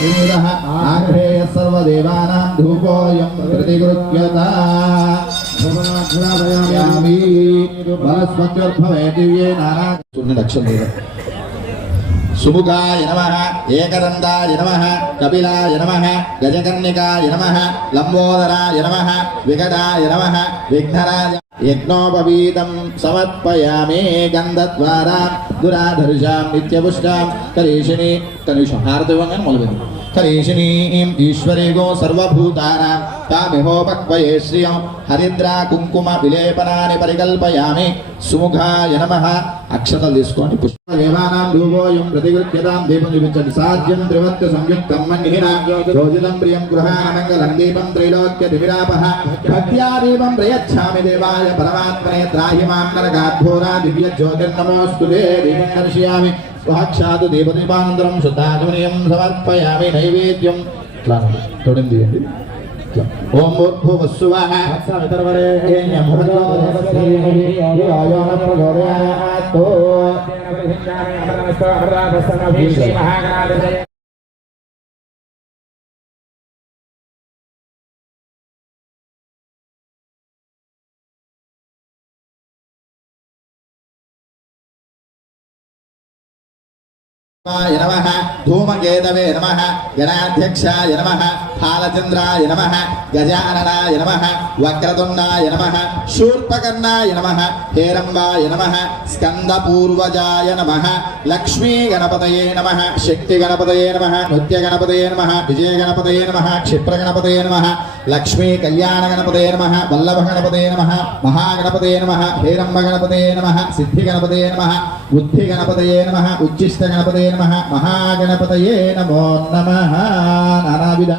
श्रीनिधः आग्रेयः सर्वदेवानां धूपोऽयं प्रतिगृह्यता यामि वनस्पत्युर्भवे दिव्ये नाना सुमुखाय नमः एकदन्ताय नमः कपिलाय नमः गजकर्णिकाय नमः लंबोदराय नमः विकटाय नमः विघ्नराय यज्ञोपवीतं समर्पयामि गन्धद्वारा दुराधर्षां नित्यपुष्टां करीषिणी करीषहार्दवंगन मोलवेदि करीषिणीं ईश्वरेगो सर्वभूतानां तामिहोपक्वये श्रियं हरिद्रा कुंकुम विलेपनानि परिकल्पयामि सुमुखाय नमः अक्षतल తీసుకోండి పుష్పదేవానాం ధూపోయం ప్రతిగృహ్యతాం దీపం చూపించండి సాధ్యం త్రివత్య సంయుక్తం మన్నిహినా రోజితం ప్రియం గృహానమంగళం దీపం త్రైలోక్య దివిరాపః భక్త్యా దీపం ప్రయచ్ఛామి దేవాయ పరమాత్మనే త్రాహి మాం నరకాద్ఘోరా దివ్య జ్యోతిర్నమోస్తుతే దీపం దర్శయామి సాక్షాత్ దీపదీపానంతరం శుద్ధాచమనీయం సమర్పయామి నైవేద్యం తొడింది ओम भूर्भुवस्सुवः तत्सवितर्वरेण्यं भर्गो देवस्य धीमहि यो न प्रचोदयात् नमः धूमकेतवे नमः गणाध्यक्षाय नमः फालचंद्राय नमः गजाननाय नमः वक्रतुंडाय नमः शूर्पकर्णाय नमः हेरंबाय नमः स्कंदपूर्वजाय नमः लक्ष्मी गणपतये नमः शक्ति गणपतये नमः नृत्य गणपतये नमः विजय गणपतये नमः क्षिप्र गणपतये नमः लक्ष्मी कल्याण गणपतये नमः वल्लभ गणपतये नमः महागणपतये नमः हेरंब गणपतये नमः सिद्धि गणपतये नमः बुद्धि गणपतये नमः उच्चिष्ट गणपतये नमः महागणपतये नमो नमः नानाविध